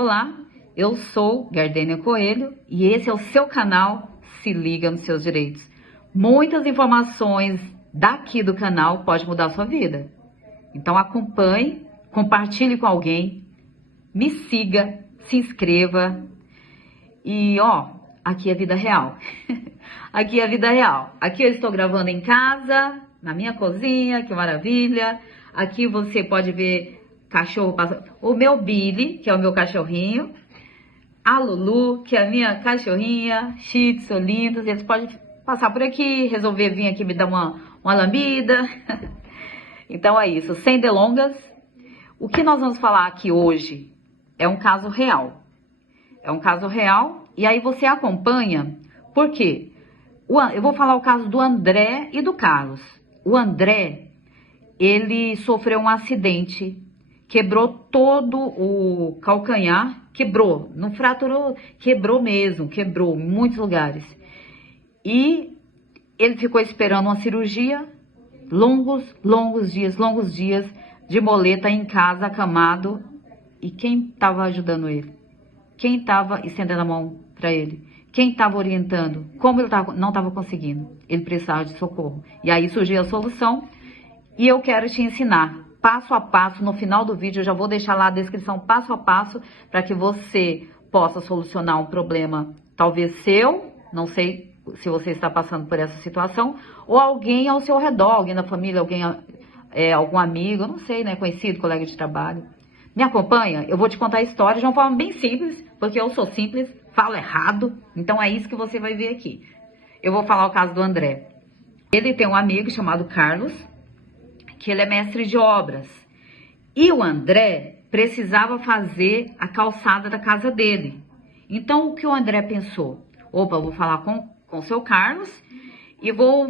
Olá, eu sou Gardênia Coelho e esse é o seu canal Se Liga nos Seus Direitos. Muitas informações daqui do canal podem mudar a sua vida. Então acompanhe, compartilhe com alguém, me siga, se inscreva e aqui é vida real. Aqui é a vida real. Aqui eu estou gravando em casa, na minha cozinha, que maravilha. Aqui você pode ver cachorro passando. O meu Billy, que é o meu cachorrinho. A Lulu, que é a minha cachorrinha. Shih Tzu, lindos. Eles podem passar por aqui, resolver vir aqui me dar uma lambida. Então é isso. Sem delongas, o que nós vamos falar aqui hoje é um caso real. É um caso real e aí você acompanha. Por quê? Eu vou falar o caso do André e do Carlos. O André, ele sofreu um acidente, quebrou todo o calcanhar, quebrou, não fraturou, quebrou mesmo, quebrou em muitos lugares. E ele ficou esperando uma cirurgia, longos dias de muleta em casa, acamado. E quem estava ajudando ele? Quem estava estendendo a mão para ele? Quem estava orientando? Como ele não estava conseguindo? Ele precisava de socorro. E aí surgiu a solução e eu quero te ensinar passo a passo. No final do vídeo eu já vou deixar lá a descrição passo a passo para que você possa solucionar um problema talvez seu, não sei se você está passando por essa situação, ou alguém ao seu redor, alguém da família, algum amigo, eu não sei, né, conhecido, colega de trabalho. Me acompanha? Eu vou te contar a história de uma forma bem simples, porque eu sou simples, falo errado, então é isso que você vai ver aqui. Eu vou falar o caso do André. Ele tem um amigo chamado Carlos, que ele é mestre de obras. E o André precisava fazer a calçada da casa dele. Então, o que o André pensou? Opa, eu vou falar com o seu Carlos e vou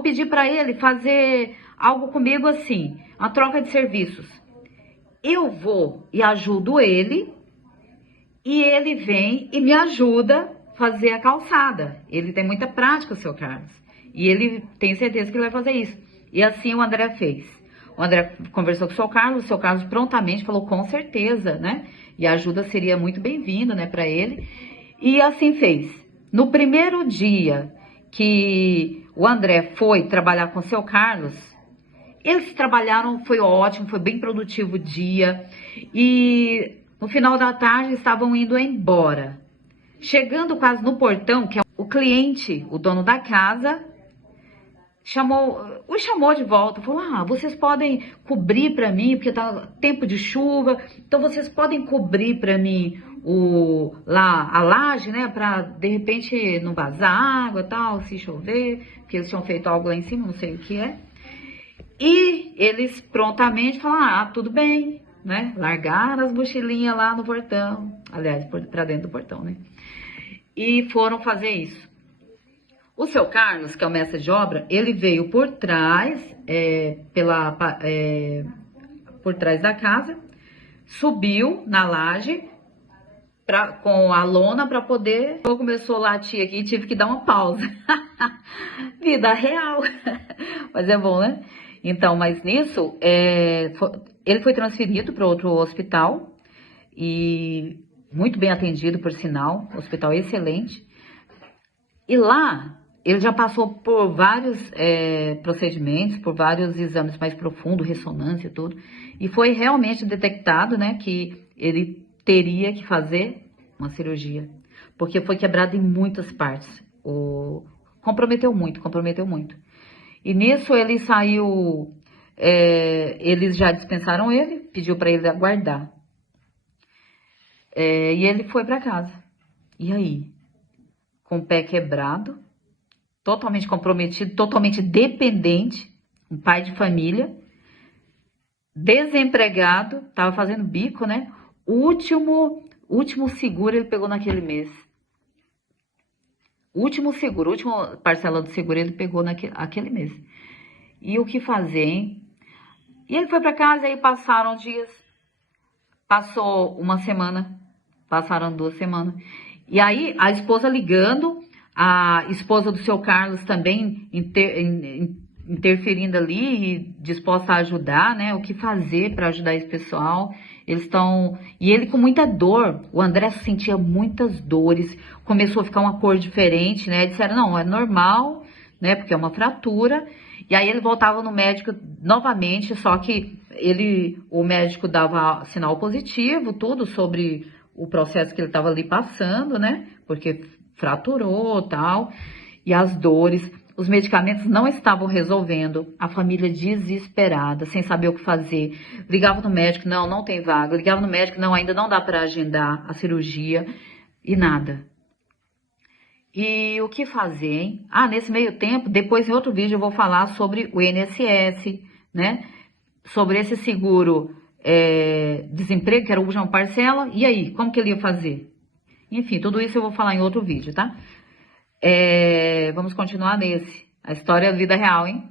pedir para ele fazer algo comigo assim, uma troca de serviços. Eu vou e ajudo ele e ele vem e me ajuda a fazer a calçada. Ele tem muita prática, o seu Carlos. E ele tem certeza que ele vai fazer isso. E assim o André fez. O André conversou com o seu Carlos prontamente falou com certeza, né? E a ajuda seria muito bem-vinda, né, para ele. E assim fez. No primeiro dia que o André foi trabalhar com o seu Carlos, eles trabalharam, foi ótimo, foi bem produtivo o dia. E no final da tarde estavam indo embora. Chegando quase no portão, que é o cliente, o dono da casa, o chamou de volta, falou, vocês podem cobrir para mim, porque tá tempo de chuva, então vocês podem cobrir para mim a laje, né, para de repente não vazar água e tal, se chover, porque eles tinham feito algo lá em cima, não sei o que é. E eles prontamente falaram, tudo bem, né, largaram as mochilinhas lá no portão, aliás, para dentro do portão, né, e foram fazer isso. O seu Carlos, que é o mestre de obra, ele veio por trás, por trás da casa, subiu na laje com a lona para poder... Começou a latir aqui e tive que dar uma pausa. Vida real. Mas é bom, né? Então, mas nisso, ele foi transferido para outro hospital e muito bem atendido, por sinal, hospital excelente. E lá... ele já passou por vários procedimentos, por vários exames mais profundos, ressonância e tudo. E foi realmente detectado, né, que ele teria que fazer uma cirurgia. Porque foi quebrado em muitas partes. Comprometeu muito. E nisso ele saiu, eles já dispensaram ele, pediu para ele aguardar. E ele foi para casa. E aí? Com o pé quebrado, totalmente comprometido, totalmente dependente, um pai de família, desempregado, estava fazendo bico, né? O último seguro ele pegou naquele mês. O último parcela do seguro ele pegou naquele mês. E o que fazer, hein? E ele foi para casa, aí passaram dias, passou uma semana, passaram 2 semanas. E aí a esposa ligando, a esposa do seu Carlos também interferindo ali e disposta a ajudar, né? O que fazer para ajudar esse pessoal. Eles estão... E ele com muita dor. O André sentia muitas dores. Começou a ficar uma cor diferente, né? Disseram, não, é normal, né? Porque é uma fratura. E aí ele voltava no médico novamente, só que o médico dava sinal positivo, tudo sobre o processo que ele estava ali passando, né? Porque fraturou e tal. E as dores... Os medicamentos não estavam resolvendo, a família desesperada, sem saber o que fazer. Ligava no médico, não, não tem vaga. Ligava no médico, não, ainda não dá para agendar a cirurgia e nada. E o que fazer, hein? Ah, nesse meio tempo, depois em outro vídeo eu vou falar sobre o INSS, né? Sobre esse seguro desemprego, que era a última parcela. E aí, como que ele ia fazer? Enfim, tudo isso eu vou falar em outro vídeo, tá? Vamos continuar nesse. A história é vida real, hein?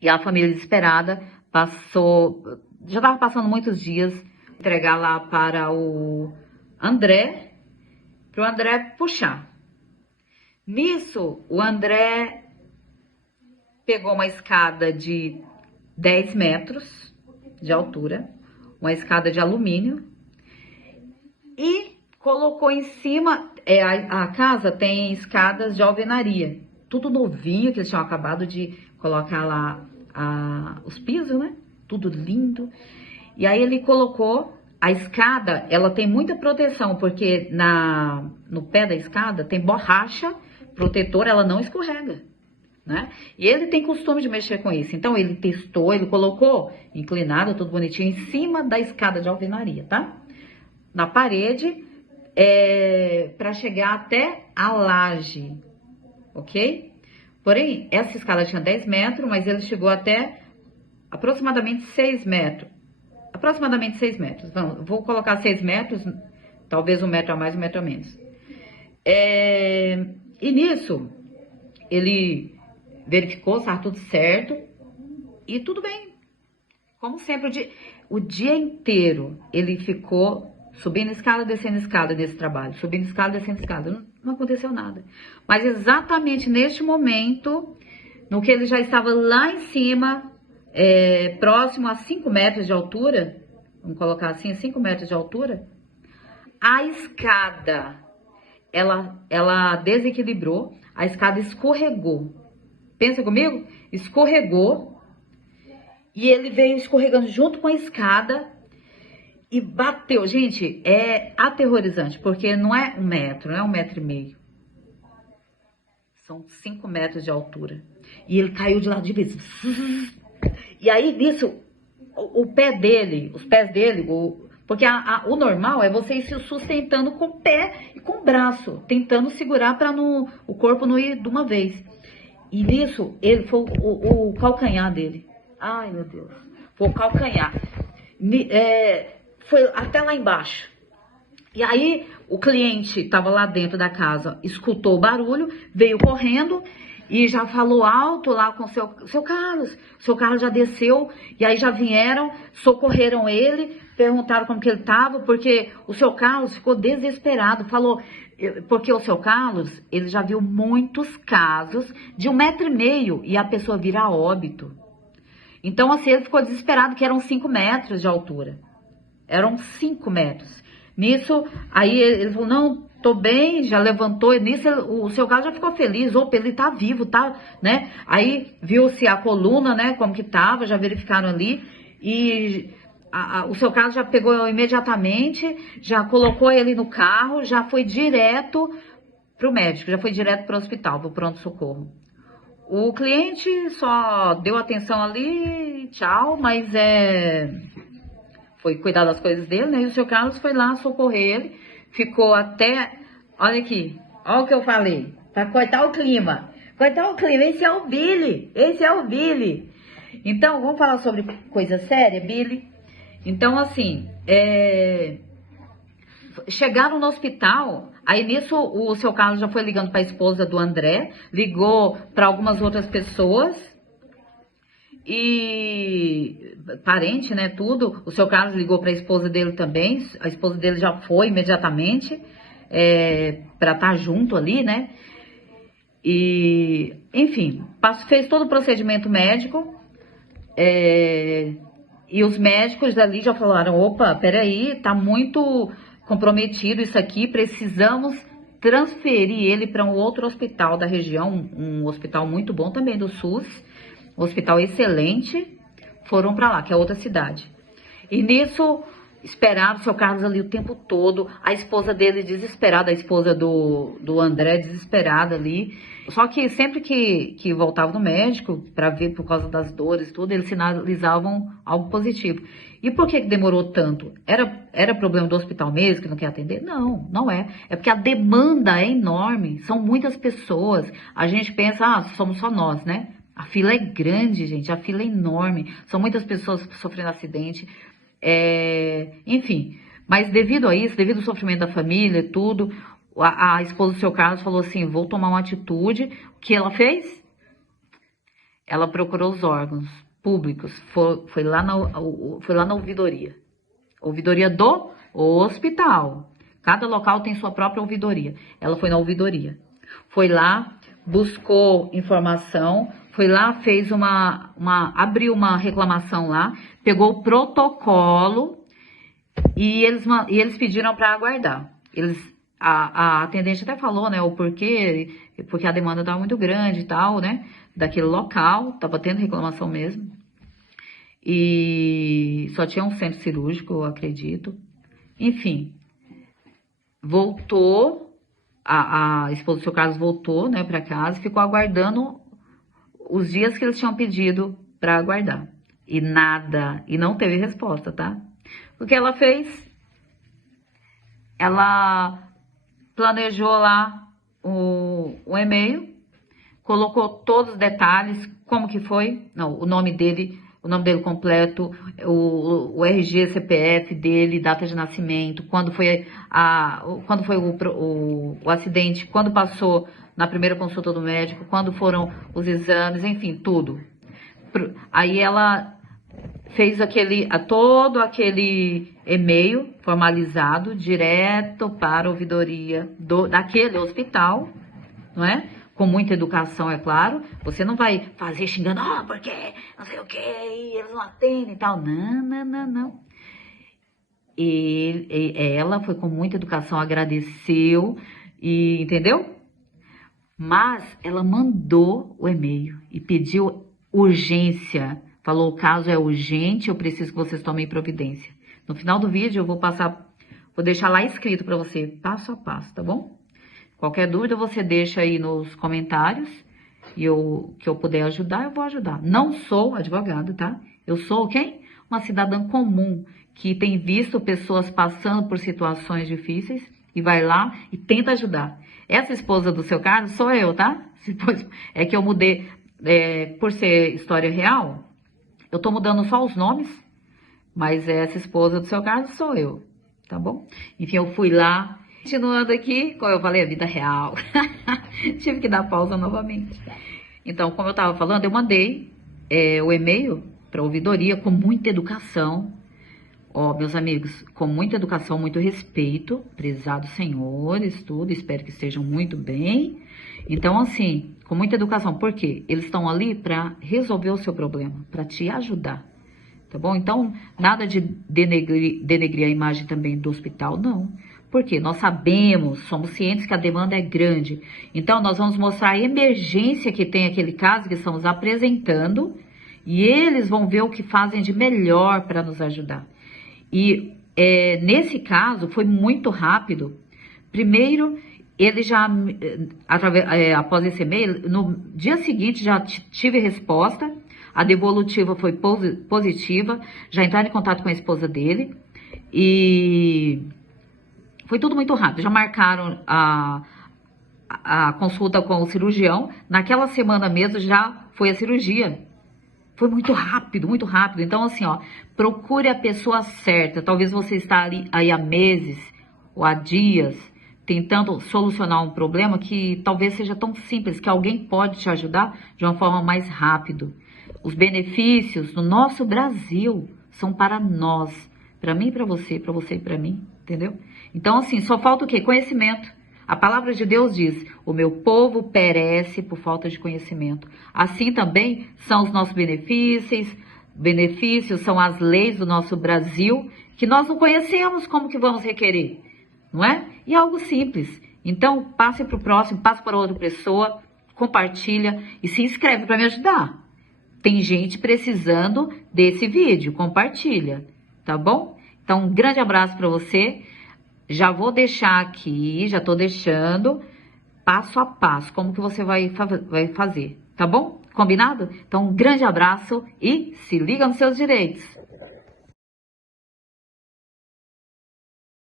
E a família desesperada passou... Já estava passando muitos dias. Entregar lá para o André puxar. Nisso, o André pegou uma escada de 10 metros de altura. Uma escada de alumínio. E colocou em cima... a casa tem escadas de alvenaria. Tudo novinho, que eles tinham acabado de colocar lá os pisos, né? Tudo lindo. E aí ele colocou a escada, ela tem muita proteção, porque no pé da escada tem borracha protetora, ela não escorrega, né? E ele tem costume de mexer com isso. Então ele testou, ele colocou inclinado, tudo bonitinho, em cima da escada de alvenaria, tá? Na parede, para chegar até a laje, ok? Porém, essa escada tinha 10 metros, mas ele chegou até aproximadamente 6 metros. Aproximadamente 6 metros. Vou colocar 6 metros, talvez 1 metro a mais, 1 metro a menos. E nisso, ele verificou, estava tudo certo e tudo bem. Como sempre, o dia inteiro ele ficou subindo escada, descendo escada nesse trabalho. Subindo escada, descendo escada. Não aconteceu nada. Mas exatamente neste momento, no que ele já estava lá em cima, próximo a 5 metros de altura, vamos colocar assim, 5 metros de altura, a escada, ela desequilibrou, a escada escorregou. Pensa comigo? Escorregou, e ele veio escorregando junto com a escada, e bateu. Gente, é aterrorizante, porque não é 1 metro, não é 1,5 metros. São 5 metros de altura. E ele caiu de lado de vez. E aí, nisso, os pés dele, porque o normal é você ir se sustentando com o pé e com o braço, tentando segurar para o corpo não ir de uma vez. E nisso, ele foi o calcanhar dele. Ai, meu Deus. Foi o calcanhar. Foi até lá embaixo. E aí, o cliente estava lá dentro da casa, escutou o barulho, veio correndo e já falou alto lá com o seu Carlos. O seu Carlos já desceu e aí já vieram, socorreram ele, perguntaram como que ele estava, porque o seu Carlos ficou desesperado, falou... Porque o seu Carlos, ele já viu muitos casos de 1,5 metro e a pessoa vira a óbito. Então, assim, ele ficou desesperado, que eram 5 metros de altura. Eram 5 metros. Nisso, aí ele falou, não, tô bem, já levantou. E nisso, o seu Carlos já ficou feliz. Opa, ele tá vivo, tá, né? Aí, viu-se a coluna, né, como que tava, já verificaram ali. E o seu Carlos já pegou imediatamente, já colocou ele no carro, já foi direto pro médico, já foi direto pro hospital, pro pronto-socorro. O cliente só deu atenção ali, tchau, mas foi cuidar das coisas dele, né? E o seu Carlos foi lá socorrer ele, ficou até... Olha aqui, olha o que eu falei, para cortar o clima. Cortar o clima, esse é o Billy, Então, vamos falar sobre coisa séria, Billy? Então, assim, chegaram no hospital, aí nisso o seu Carlos já foi ligando para a esposa do André, ligou para algumas outras pessoas, e parente, né, tudo. O seu Carlos ligou para a esposa dele também, a esposa dele já foi imediatamente para estar junto ali, né, e enfim, fez todo o procedimento médico, E os médicos ali já falaram, opa, peraí, tá muito comprometido isso aqui, precisamos transferir ele para um outro hospital da região, um hospital muito bom também do SUS, um hospital excelente, foram para lá, que é outra cidade. E nisso, esperaram o seu Carlos ali o tempo todo, a esposa dele desesperada, a esposa do André desesperada ali. Só que sempre que voltava no médico, para ver por causa das dores e tudo, eles sinalizavam algo positivo. E por que demorou tanto? Era problema do hospital mesmo, que não quer atender? Não, não é. É porque a demanda é enorme, são muitas pessoas. A gente pensa, somos só nós, né? A fila é grande, gente, a fila é enorme. São muitas pessoas sofrendo acidente. Enfim, mas devido a isso, devido ao sofrimento da família e tudo, a esposa do seu Carlos falou assim, vou tomar uma atitude. O que ela fez? Ela procurou os órgãos públicos, foi lá na ouvidoria. Ouvidoria do hospital. Cada local tem sua própria ouvidoria. Ela foi na ouvidoria. Foi lá, buscou informação, foi lá, fez abriu uma reclamação lá, pegou o protocolo e eles pediram para aguardar. A atendente até falou, né, o porquê, porque a demanda estava muito grande e tal, né, daquele local, estava tendo reclamação mesmo. E só tinha um centro cirúrgico, eu acredito. Enfim, voltou, a esposa do seu Carlos voltou, né, para casa, ficou aguardando os dias que eles tinham pedido para aguardar. E nada, e não teve resposta, tá? O que ela fez? Ela planejou lá o e-mail, colocou todos os detalhes, como que foi, não, o nome dele completo, o RG, CPF dele, data de nascimento, quando foi o acidente, quando passou na primeira consulta do médico, quando foram os exames, enfim, tudo. Aí ela fez todo aquele e-mail formalizado direto para a ouvidoria daquele hospital, não é? Com muita educação, é claro. Você não vai fazer xingando, porque não sei o que, eles não atendem e tal. Não. Ela foi com muita educação, agradeceu, e entendeu? Mas ela mandou o e-mail e pediu urgência. Falou, o caso é urgente, eu preciso que vocês tomem providência. No final do vídeo eu vou deixar lá escrito para você, passo a passo, tá bom? Qualquer dúvida você deixa aí nos comentários e que eu puder ajudar, eu vou ajudar. Não sou advogada, tá? Eu sou quem? Uma cidadã comum que tem visto pessoas passando por situações difíceis e vai lá e tenta ajudar. Essa esposa do seu Carlos sou eu, tá? É que eu mudei, por ser história real, eu tô mudando só os nomes, mas essa esposa do seu Carlos sou eu, tá bom? Enfim, eu fui lá. Continuando aqui, como eu falei, a vida real. Tive que dar pausa novamente. Então, como eu estava falando, eu mandei o e-mail para a ouvidoria com muita educação. Meus amigos, com muita educação, muito respeito, prezados senhores, tudo, espero que estejam muito bem. Então, assim, com muita educação, por quê? Eles estão ali para resolver o seu problema, para te ajudar, tá bom? Então, nada de denegrir a imagem também do hospital, não. Porque nós sabemos, somos cientes que a demanda é grande. Então, nós vamos mostrar a emergência que tem aquele caso que estamos apresentando e eles vão ver o que fazem de melhor para nos ajudar. E nesse caso, foi muito rápido. Primeiro, ele já, após esse e-mail, no dia seguinte já tive resposta. A devolutiva foi positiva. Já entraram em contato com a esposa dele e foi tudo muito rápido. Já marcaram a consulta com o cirurgião. Naquela semana mesmo já foi a cirurgia. Foi muito rápido, muito rápido. Então, assim, procure a pessoa certa. Talvez você está aí há meses ou há dias tentando solucionar um problema que talvez seja tão simples que alguém pode te ajudar de uma forma mais rápida. Os benefícios no nosso Brasil são para nós. Para mim e para você e para mim, entendeu? Então, assim, só falta o quê? Conhecimento. A palavra de Deus diz, o meu povo perece por falta de conhecimento. Assim também são os nossos benefícios, benefícios, são as leis do nosso Brasil, que nós não conhecemos, como que vamos requerer, não é? E é algo simples. Então, passe para o próximo, passe para outra pessoa, compartilha e se inscreve para me ajudar. Tem gente precisando desse vídeo, compartilha, tá bom? Então, um grande abraço para você. Já vou deixar aqui, já tô deixando passo a passo como que você vai fazer, tá bom? Combinado? Então, um grande abraço e se liga nos seus direitos.